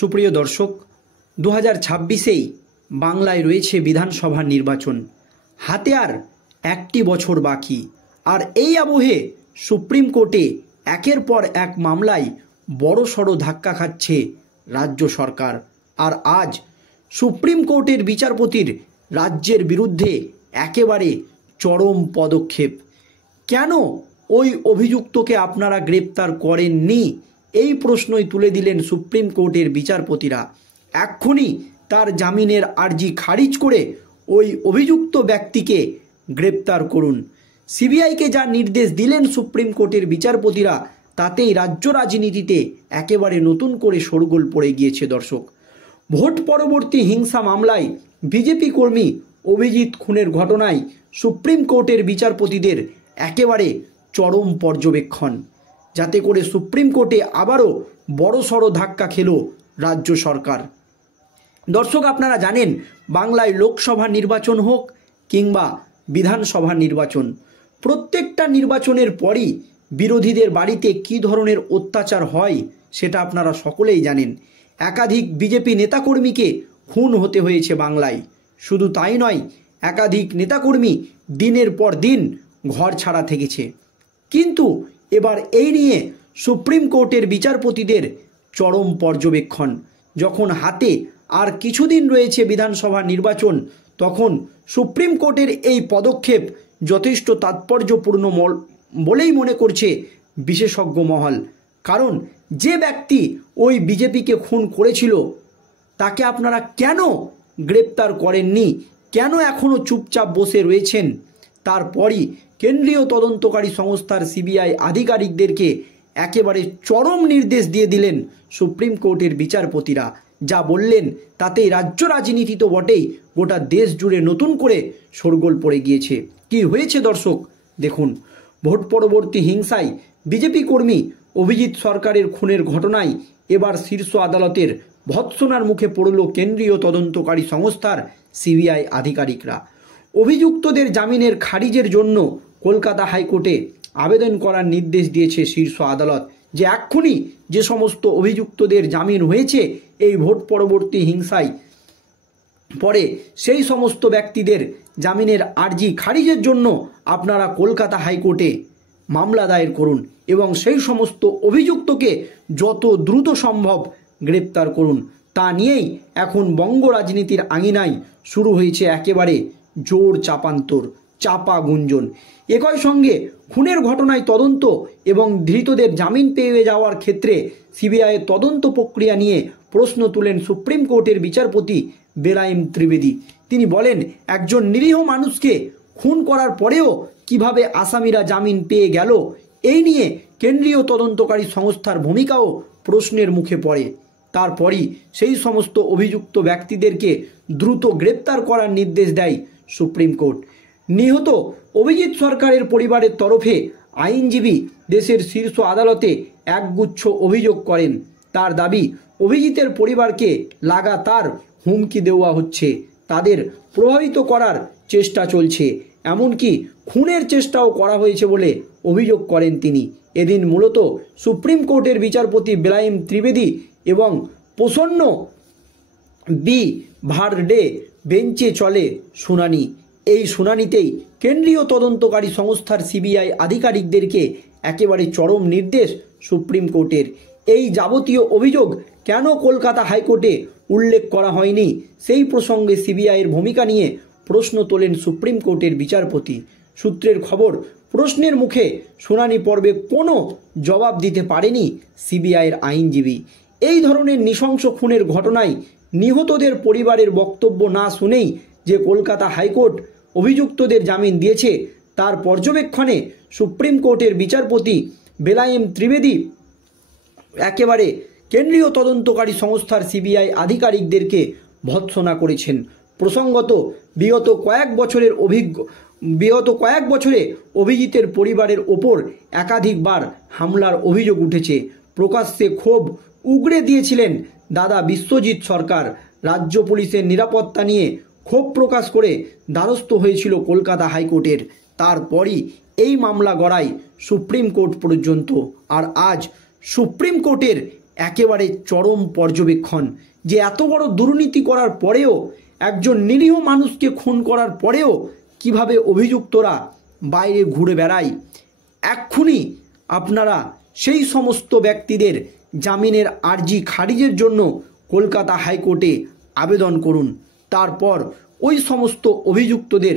সুপ্রিয় দর্শক, 2026-এই বাংলায় রয়েছে বিধানসভা নির্বাচন। হাতে আর একটি বছর বাকি। আর এই আবহে সুপ্রিম কোর্টে একের পর এক মামলায় বড়সড় ধাক্কা খাচ্ছে রাজ্য সরকার। আর আজ সুপ্রিম কোর্টের বিচারপতির রাজ্যের বিরুদ্ধে একেবারে চরম পদক্ষেপ। কেন ওই অভিযুক্তকে আপনারা গ্রেপ্তার করেননি, এই প্রশ্নই তুলে দিলেন সুপ্রিম কোর্টের বিচারপতিরা। এক্ষুনি তার জামিনের আর্জি খারিজ করে ওই অভিযুক্ত ব্যক্তিকে গ্রেপ্তার করুন। সিবিআইকে যা নির্দেশ দিলেন সুপ্রিম কোর্টের বিচারপতিরা, তাতেই রাজ্য রাজনীতিতে একেবারে নতুন করে শোরগোল পড়ে গিয়েছে। দর্শক, ভোট পরবর্তী হিংসা মামলায় বিজেপি কর্মী অভিজিৎ খুনের ঘটনায় সুপ্রিম কোর্টের বিচারপতিদের একেবারে চরম পর্যবেক্ষণ, যাতে করে সুপ্রিম কোর্টে আবারও বড়সড় ধাক্কা খেল রাজ্য সরকার। দর্শক, আপনারা জানেন, বাংলায় লোকসভা নির্বাচন হোক কিংবা বিধানসভা নির্বাচন, প্রত্যেকটা নির্বাচনের পরই বিরোধীদের বাড়িতে কী ধরনের অত্যাচার হয় সেটা আপনারা সকলেই জানেন। একাধিক বিজেপি নেতাকর্মীকে খুন হতে হয়েছে বাংলায়। শুধু তাই নয়, একাধিক নেতাকর্মী দিনের পর দিন ঘর ছাড়া থেকেছে। কিন্তু এবার এই নিয়ে সুপ্রিম কোর্টের বিচারপতিদের চরম পর্যবেক্ষণ। যখন হাতে আর কিছুদিন রয়েছে বিধানসভা নির্বাচন, তখন সুপ্রিম কোর্টের এই পদক্ষেপ যথেষ্ট তাৎপর্যপূর্ণ বলেই মনে করছে বিশেষজ্ঞ মহল। কারণ যে ব্যক্তি ওই বিজেপিকে খুন করেছিল, তাকে আপনারা কেন গ্রেপ্তার করেননি, কেন এখনও চুপচাপ বসে রয়েছেন? তারপরই কেন্দ্রীয় তদন্তকারী সংস্থার সিবিআই আধিকারিকদেরকে একেবারে চরম নির্দেশ দিয়ে দিলেন সুপ্রিম কোর্টের বিচারপতিরা। যা বললেন তাতেই রাজ্য রাজনীতি তো বটেই, গোটা দেশ জুড়ে নতুন করে শোরগোল পড়ে গিয়েছে। কি হয়েছে দর্শক দেখুন। ভোট পরবর্তী হিংসায় বিজেপি কর্মী অভিজিৎ সরকারের খুনের ঘটনায় এবার শীর্ষ আদালতের ভৎসনার মুখে পড়ল কেন্দ্রীয় তদন্তকারী সংস্থার সিবিআই আধিকারিকরা। অভিযুক্তদের জামিনের খারিজের জন্য কলকাতা হাইকোর্টে আবেদন করার নির্দেশ দিয়েছে শীর্ষ আদালত। যে এক্ষুনি যে সমস্ত অভিযুক্তদের জামিন হয়েছে এই ভোট পরবর্তী হিংসায় পরে, সেই সমস্ত ব্যক্তিদের জামিনের আর্জি খারিজের জন্য আপনারা কলকাতা হাইকোর্টে মামলা দায়ের করুন এবং সেই সমস্ত অভিযুক্তকে যত দ্রুত সম্ভব গ্রেপ্তার করুন। তা নিয়েই এখন বঙ্গ রাজনীতির আঙিনায় শুরু হয়েছে একেবারে জোর চাপান্তর, চাপা গুঞ্জন। একই সঙ্গে খুনের ঘটনায় তদন্ত এবং ধৃতদের জামিন পেয়ে যাওয়ার ক্ষেত্রে সিবিআইয়ের তদন্ত প্রক্রিয়া নিয়ে প্রশ্ন তুলেন সুপ্রিম কোর্টের বিচারপতি বেলায়েম ত্রিবেদী। তিনি বলেন, একজন নিরীহ মানুষকে খুন করার পরেও কিভাবে আসামিরা জামিন পেয়ে গেল, এই নিয়ে কেন্দ্রীয় তদন্তকারী সংস্থার ভূমিকাও প্রশ্নের মুখে পড়ে। তারপরই সেই সমস্ত অভিযুক্ত ব্যক্তিদেরকে দ্রুত গ্রেপ্তার করার নির্দেশ দেয় সুপ্রিম কোর্ট। নিহত অভিজিৎ সরকারের পরিবারের তরফে আইনজীবী দেশের শীর্ষ আদালতে একগুচ্ছ অভিযোগ করেন। তার দাবি, অভিজিতের পরিবারকে লাগাতার হুমকি দেওয়া হচ্ছে, তাদের প্রভাবিত করার চেষ্টা চলছে, এমনকি খুনের চেষ্টাও করা হয়েছে বলে অভিযোগ করেন তিনি। এদিন মূলত সুপ্রিম কোর্টের বিচারপতি বেলায়েম ত্রিবেদী এবং প্রসন্ন বি ভার্ডে বেঞ্চে চলে শুনানি। এই শুনানিতেই কেন্দ্রীয় তদন্তকারী সংস্থার সিবিআই আধিকারিকদেরকে একেবারে চরম নির্দেশ সুপ্রিম কোর্টের। এই যাবতীয় অভিযোগ কেন কলকাতা হাইকোর্টে উল্লেখ করা হয়নি, সেই প্রসঙ্গে সিবিআইয়ের ভূমিকা নিয়ে প্রশ্ন তোলেন সুপ্রিম কোর্টের বিচারপতি। সূত্রের খবর, প্রশ্নের মুখে শুনানি পর্বে কোনো জবাব দিতে পারেনি সিবিআইয়ের আইনজীবী। এই ধরনের নৃশংস খুনের ঘটনায় নিহতদের পরিবারের বক্তব্য না শুনেই যে কলকাতা হাইকোর্ট অভিযুক্তদের জামিন দিয়েছে, তার পর্যবেক্ষণে সুপ্রিম কোর্টের বিচারপতি বেলায়েম ত্রিবেদী একেবারে কেন্দ্রীয় তদন্তকারী সংস্থার সিবিআই আধিকারিকদেরকে ভৎসনা করেছেন। প্রসঙ্গত, বিগত কয়েক বছরে অভিজিতের পরিবারের ওপর একাধিকবার হামলার অভিযোগ উঠেছে। প্রকাশ্যে ক্ষোভ উগরে দিয়েছিলেন দাদা বিশ্বজিৎ সরকার। রাজ্য পুলিশের নিরাপত্তা নিয়ে ক্ষোভ প্রকাশ করে দ্বারস্থ হয়েছিল কলকাতা হাইকোর্টের। তারপরই এই মামলা গড়ায় সুপ্রিম কোর্ট পর্যন্ত। আর আজ সুপ্রিম কোর্টের একেবারে চরম পর্যবেক্ষণ যে এত বড় দুর্নীতি করার পরেও, একজন নিরীহ মানুষকে খুন করার পরেও কিভাবে অভিযুক্তরা বাইরে ঘুরে বেড়ায়। এক্ষুনি আপনারা সেই সমস্ত ব্যক্তিদের জামিনের আর্জি খারিজের জন্য কলকাতা হাইকোর্টে আবেদন করুন, তারপর ওই সমস্ত অভিযুক্তদের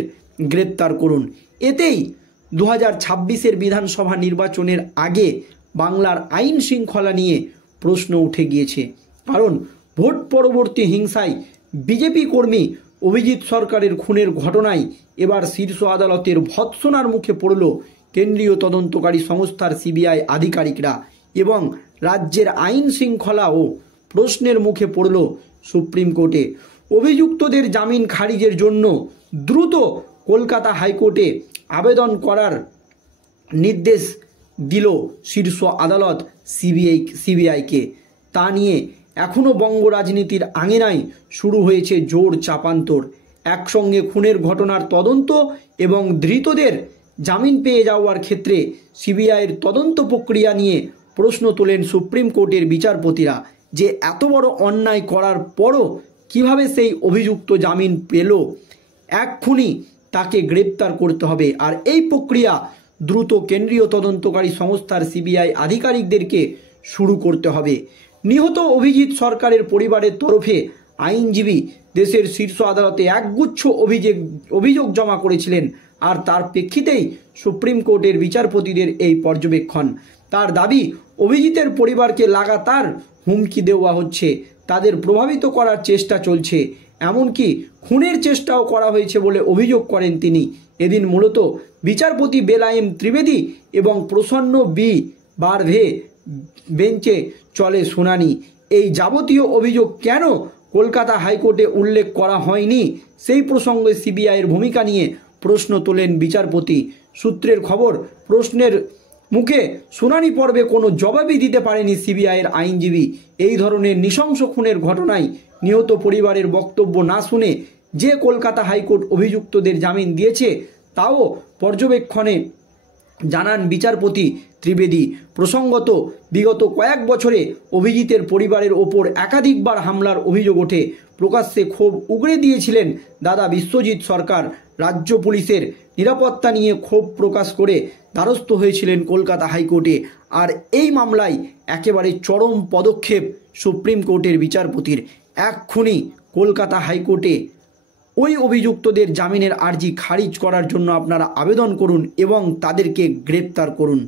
গ্রেপ্তার করুন। এতেই 2026-এর বিধানসভা নির্বাচনের আগে বাংলার আইন শৃঙ্খলা নিয়ে প্রশ্ন উঠে গিয়েছে। কারণ ভোট পরবর্তী হিংসায় বিজেপি কর্মী অভিজিৎ সরকারের খুনের ঘটনায় এবার শীর্ষ আদালতের ভৎসনার মুখে পড়ল কেন্দ্রীয় তদন্তকারী সংস্থার সিবিআই আধিকারিকরা, এবং রাজ্যের আইন শৃঙ্খলাও প্রশ্নের মুখে পড়ল সুপ্রিম কোর্টে। অভিযুক্তদের জামিন খারিজের জন্য দ্রুত কলকাতা হাইকোর্টে আবেদন করার নির্দেশ দিল শীর্ষ আদালত সিবিআইকে। তা নিয়ে এখনও বঙ্গ রাজনীতির আঙিনায় শুরু হয়েছে জোর চাপান্তর। একসঙ্গে খুনের ঘটনার তদন্ত এবং ধৃতদের জামিন পেয়ে যাওয়ার ক্ষেত্রে সিবিআইয়ের তদন্ত প্রক্রিয়া নিয়ে প্রশ্ন তোলেন সুপ্রিম কোর্টের বিচারপতিরা, যে এত বড় অন্যায় করার পরও কিভাবে সেই অভিযুক্ত জামিন পেল। এক্ষুনি তাকে গ্রেপ্তার করতে হবে, আর এই প্রক্রিয়া দ্রুত কেন্দ্রীয় তদন্তকারী সংস্থার সিবিআই আধিকারিকদেরকে শুরু করতে হবে। নিহত অভিজিৎ সরকারের পরিবারের তরফে আইনজীবী দেশের শীর্ষ আদালতে একগুচ্ছ অভিযোগ জমা করেছিলেন, আর তার প্রেক্ষিতেই সুপ্রিম কোর্টের বিচারপতিদের এই পর্যবেক্ষণ। তার দাবি, অভিজিতের পরিবারকে লাগাতার হুমকি দেওয়া হচ্ছে, তাদের প্রভাবিত করার চেষ্টা চলছে, এমনকি খুনের চেষ্টাও করা হয়েছে বলে অভিযোগ করেন তিনি। এদিন মূলত বিচারপতি বেলায়েম ত্রিবেদী এবং প্রসন্ন বি বারভে বেঞ্চে চলে শুনানি। এই যাবতীয় অভিযোগ কেন কলকাতা হাইকোর্টে উল্লেখ করা হয়নি সেই প্রসঙ্গে সিবিআইয়ের ভূমিকা নিয়ে প্রশ্ন তোলেন বিচারপতি। সূত্রের খবর, প্রশ্নের মুখে শুনানি পর্বে কোনো জবাবই দিতে পারেনি সিবিআইয়ের আইনজীবী। এই ধরনের নৃশংস খুনের ঘটনায় নিহত পরিবারের বক্তব্য না শুনে যে কলকাতা হাইকোর্ট অভিযুক্তদের জামিন দিয়েছে তাও পর্যবেক্ষণে জানান বিচারপতি ত্রিবেদী। প্রসঙ্গত, বিগত কয়েক বছরে অভিজিতের পরিবারের ওপর একাধিকবার হামলার অভিযোগ ওঠে। প্রকাশ্যে ক্ষোভ উগরে দিয়েছিলেন দাদা বিশ্বজিৎ সরকার। রাজ্য পুলিশের নিরাপত্তা নিয়ে ক্ষোভ প্রকাশ করে দ্বারস্থ হয়েছিলেন কলকাতা হাইকোর্টে। আর এই মামলায় একেবারে চরম পদক্ষেপ সুপ্রিম কোর্টের বিচারপতির। এক্ষুনি কলকাতা হাইকোর্টে ওই অভিযুক্তদের জামিনের আর্জি খারিজ করার জন্য আপনারা আবেদন করুন এবং তাদেরকে গ্রেপ্তার করুন।